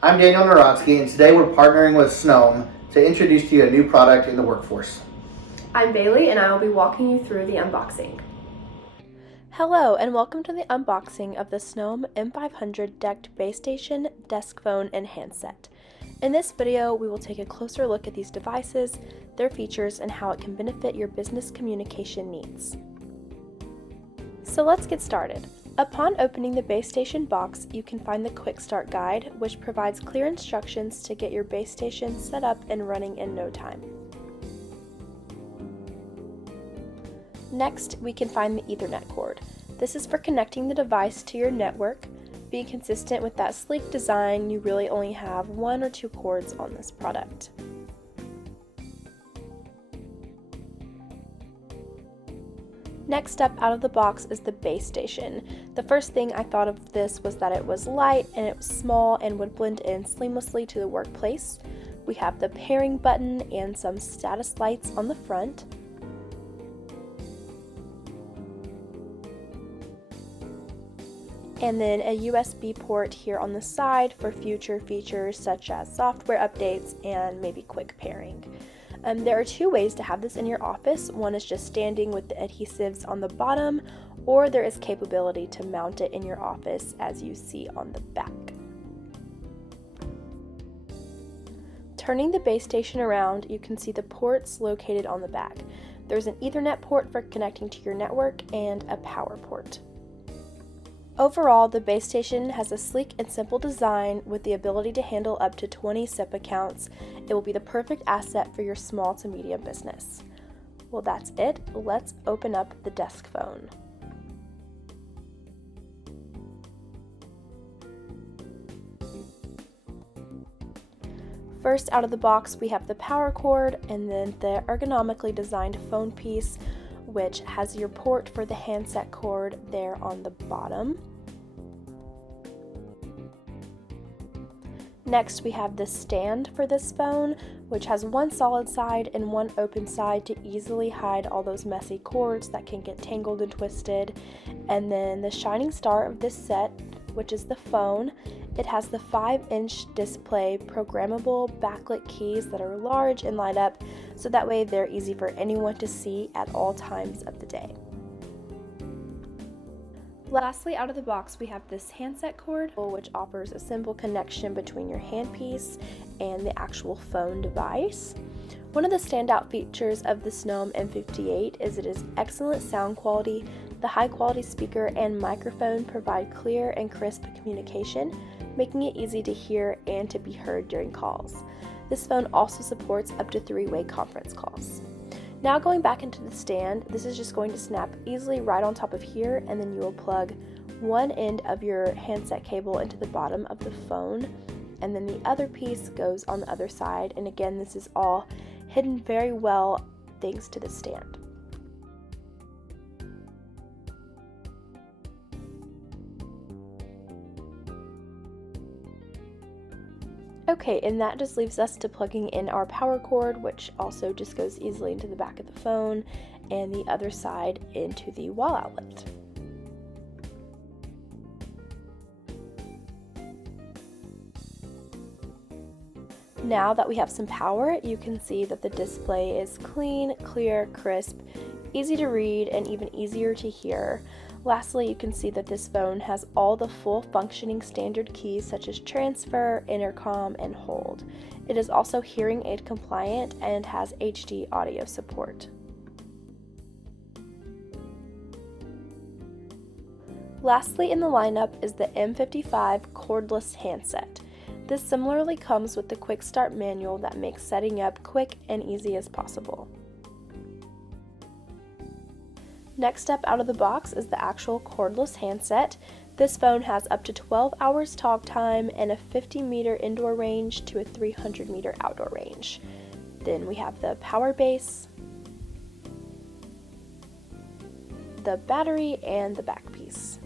I'm Daniel Narodsky, and today we're partnering with Snom to introduce to you a new product in the workforce. I'm Bailey, and I will be walking you through the unboxing. Hello, and welcome to the unboxing of the Snom M500 DECT base station, desk phone, and handset. In this video, we will take a closer look at these devices, their features, and how it can benefit your business communication needs. So let's get started. Upon opening the base station box, you can find the Quick Start Guide, which provides clear instructions to get your base station set up and running in no time. Next, we can find the Ethernet cord. This is for connecting the device to your network. Being consistent with that sleek design, you really only have one or two cords on this product. Next up out of the box is the base station. The first thing I thought of this was that it was light and it was small and would blend in seamlessly to the workplace. We have the pairing button and some status lights on the front. And then a USB port here on the side for future features such as software updates and maybe quick pairing. There are two ways to have this in your office. One is just standing with the adhesives on the bottom, or there is capability to mount it in your office as you see on the back. Turning the base station around, you can see the ports located on the back. There's an Ethernet port for connecting to your network and a power port. Overall, the base station has a sleek and simple design with the ability to handle up to 20 SIP accounts. It will be the perfect asset for your small to medium business. Well, that's it. Let's open up the desk phone. First out of the box, we have the power cord and then the ergonomically designed phone piece, which has your port for the handset cord there on the bottom. Next, we have the stand for this phone, which has one solid side and one open side to easily hide all those messy cords that can get tangled and twisted. And then the shining star of this set, which is the phone. It has the 5-inch display programmable backlit keys that are large and light up, so that way they're easy for anyone to see at all times of the day. Lastly, out of the box, we have this handset cord, which offers a simple connection between your handpiece and the actual phone device. One of the standout features of the Snom M58 is it is excellent sound quality. The high-quality speaker and microphone provide clear and crisp communication, making it easy to hear and to be heard during calls. This phone also supports up to 3-way conference calls. Now going back into the stand, this is just going to snap easily right on top of here, and then you will plug one end of your handset cable into the bottom of the phone, and then the other piece goes on the other side. And again, this is all hidden very well thanks to the stand. Okay, and that just leaves us to plugging in our power cord, which also just goes easily into the back of the phone, and the other side into the wall outlet. Now that we have some power, you can see that the display is clean, clear, crisp, easy to read, and even easier to hear. Lastly, you can see that this phone has all the full functioning standard keys such as transfer, intercom, and hold. It is also hearing aid compliant and has HD audio support. Lastly in the lineup is the M55 cordless handset. This similarly comes with the quick start manual that makes setting up quick and easy as possible. Next up out of the box is the actual cordless handset. This phone has up to 12 hours talk time and a 50-meter indoor range to a 300-meter outdoor range. Then we have the power base, the battery, and the back piece.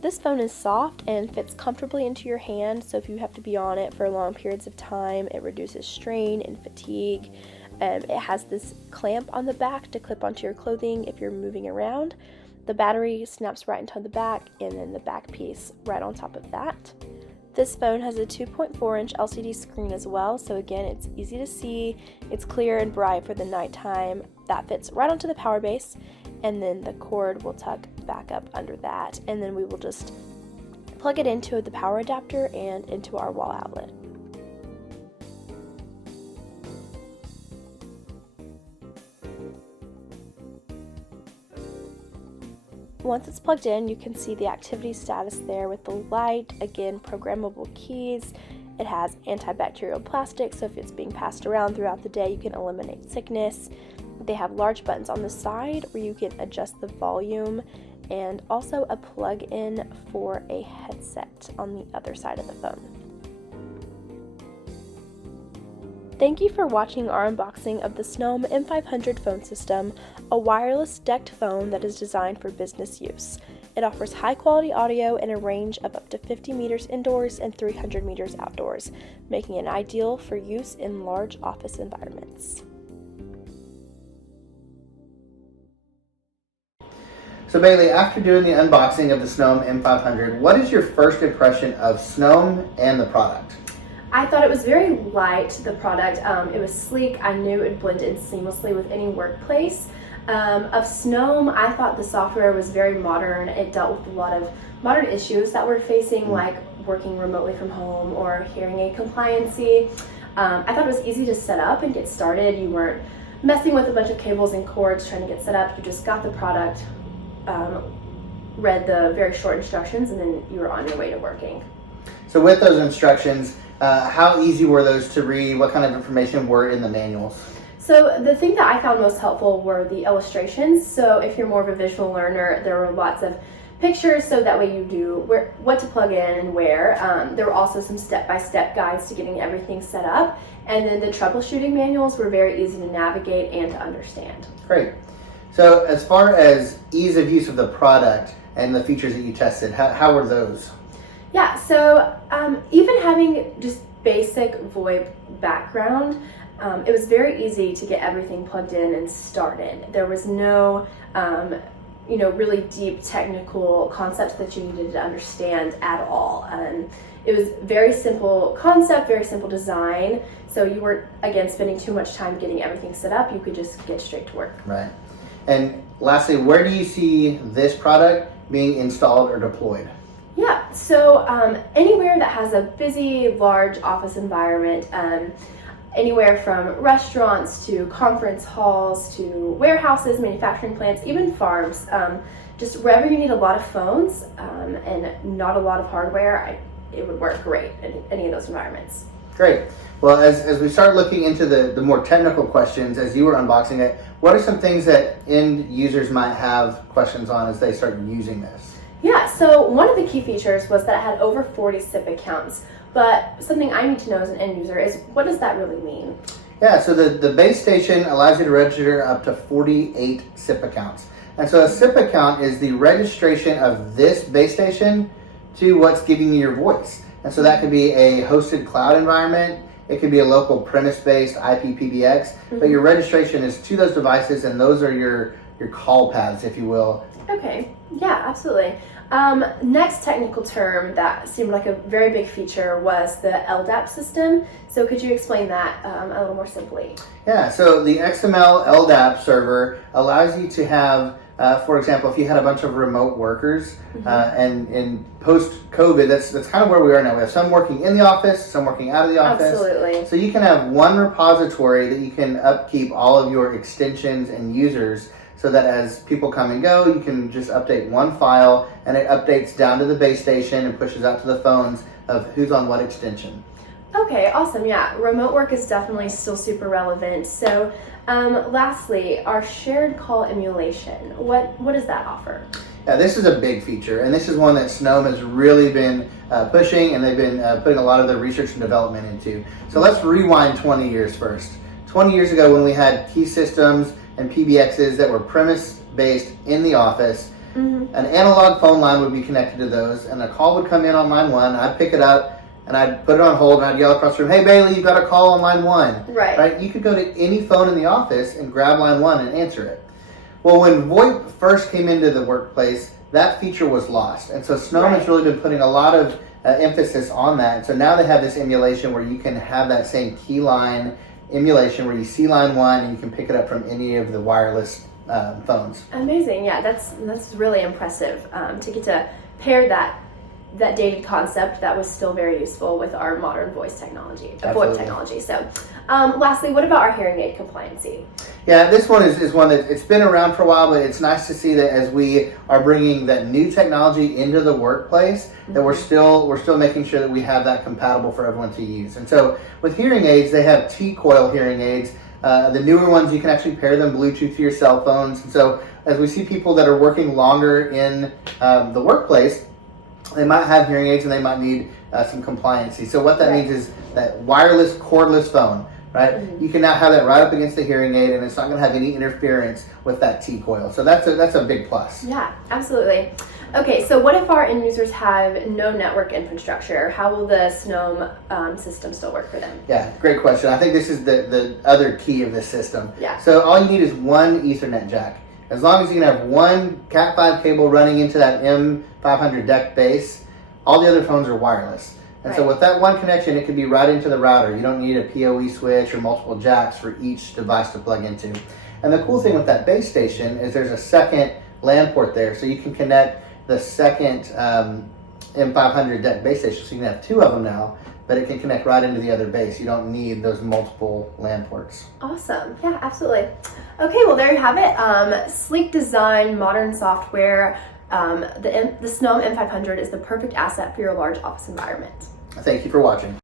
This phone is soft and fits comfortably into your hand, so if you have to be on it for long periods of time, it reduces strain and fatigue. It has this clamp on the back to clip onto your clothing if you're moving around. The battery snaps right into the back, and then the back piece right on top of that. This phone has a 2.4-inch LCD screen as well, so again, it's easy to see, it's clear and bright for the nighttime. That fits right onto the power base, and then the cord will tuck back up under that, and then we will just plug it into the power adapter and into our wall outlet. Once it's plugged in, you can see the activity status there with the light, again, programmable keys. It has antibacterial plastic, so if it's being passed around throughout the day, you can eliminate sickness. They have large buttons on the side where you can adjust the volume, and also a plug-in for a headset on the other side of the phone. Thank you for watching our unboxing of the Snom M500 phone system, a wireless DECT phone that is designed for business use. It offers high quality audio and a range of up to 50 meters indoors and 300 meters outdoors, making it ideal for use in large office environments. So Bailey, after doing the unboxing of the Snom M500, what is your first impression of Snom and the product? I thought it was very light, the product. It was sleek. I knew it would blend in seamlessly with any workplace. Of Snom, I thought the software was very modern. It dealt with a lot of modern issues that we're facing, like working remotely from home or hearing aid compliancy. I thought it was easy to set up and get started. You weren't messing with a bunch of cables and cords trying to get set up. You just got the product, read the very short instructions, and then you were on your way to working. So with those instructions, how easy were those to read? What kind of information were in the manuals? So the thing that I found most helpful were the illustrations. So if you're more of a visual learner, there were lots of pictures, so that way you do what to plug in and where. There were also some step-by-step guides to getting everything set up. And then the troubleshooting manuals were very easy to navigate and to understand. Great. So as far as ease of use of the product and the features that you tested, how were those? Yeah, so even having just basic VoIP background, it was very easy to get everything plugged in and started. There was no, really deep technical concepts that you needed to understand at all. It was very simple concept, very simple design, so you weren't, again, spending too much time getting everything set up. You could just get straight to work. Right. And lastly, where do you see this product being installed or deployed? Yeah, so anywhere that has a busy, large office environment, anywhere from restaurants to conference halls to warehouses, manufacturing plants, even farms, just wherever you need a lot of phones and not a lot of hardware, it would work great in any of those environments. Great. Well, as we start looking into the more technical questions, as you were unboxing it, what are some things that end users might have questions on as they start using this? Yeah, so one of the key features was that it had over 40 SIP accounts, but something I need to know as an end user is, what does that really mean? Yeah, so the base station allows you to register up to 48 SIP accounts. And so a SIP account is the registration of this base station to what's giving you your voice. And so that could be a hosted cloud environment, it could be a local premise-based IP PBX, but your registration is to those devices, and those are your call paths, if you will. Okay, yeah, absolutely. Next technical term that seemed like a very big feature was the LDAP system. So could you explain that a little more simply? Yeah, so the XML LDAP server allows you to have, for example, if you had a bunch of remote workers, and in post-COVID, that's kind of where we are now. We have some working in the office, some working out of the office. Absolutely. So you can have one repository that you can upkeep all of your extensions and users, so that as people come and go, you can just update one file and it updates down to the base station and pushes out to the phones of who's on what extension. Okay, awesome. Yeah, remote work is definitely still super relevant. So lastly, our shared call emulation, what does that offer? Yeah, this is a big feature, and this is one that Snom has really been pushing, and they've been putting a lot of their research and development into. So let's rewind 20 years first. 20 years ago, when we had key systems and PBXs that were premise-based in the office, an analog phone line would be connected to those, and a call would come in on line one. I'd pick it up, and I'd put it on hold, and I'd yell across the room, "Hey Bailey, you've got a call on line one." Right? You could go to any phone in the office and grab line one and answer it. Well, when VoIP first came into the workplace, that feature was lost, and so Snom has really been putting a lot of emphasis on that. So now they have this emulation where you can have that same key line emulation where you see line 1 and you can pick it up from any of the wireless phones. Amazing. Yeah, that's really impressive to get to pair that dated concept that was still very useful with our modern voice technology, VoIP technology. So lastly, what about our hearing aid compliancy? Yeah, this one is one that it's been around for a while, but it's nice to see that as we are bringing that new technology into the workplace, that we're still making sure that we have that compatible for everyone to use. And so with hearing aids, they have T-coil hearing aids. The newer ones, you can actually pair them Bluetooth to your cell phones. And so as we see people that are working longer in the workplace, they might have hearing aids and they might need some compliancy. So what that means is that wireless cordless phone, right? You can now have that right up against the hearing aid and it's not going to have any interference with that T-coil. So that's a big plus. Yeah, absolutely. Okay, so what if our end users have no network infrastructure? How will the Snom system still work for them? Yeah, great question. I think this is the other key of this system. Yeah. So all you need is one Ethernet jack. As long as you can have one Cat5 cable running into that M500 DECT base, all the other phones are wireless. And so with that one connection, it can be right into the router. You don't need a PoE switch or multiple jacks for each device to plug into. And the cool thing with that base station is there's a second LAN port there, so you can connect the second M500 DECT base station. So you can have two of them now, but it can connect right into the other base. You don't need those multiple LAN ports. Awesome. Yeah, absolutely. Okay, well, there you have it. Sleek design, modern software. The Snom M500 is the perfect asset for your large office environment. Thank you for watching.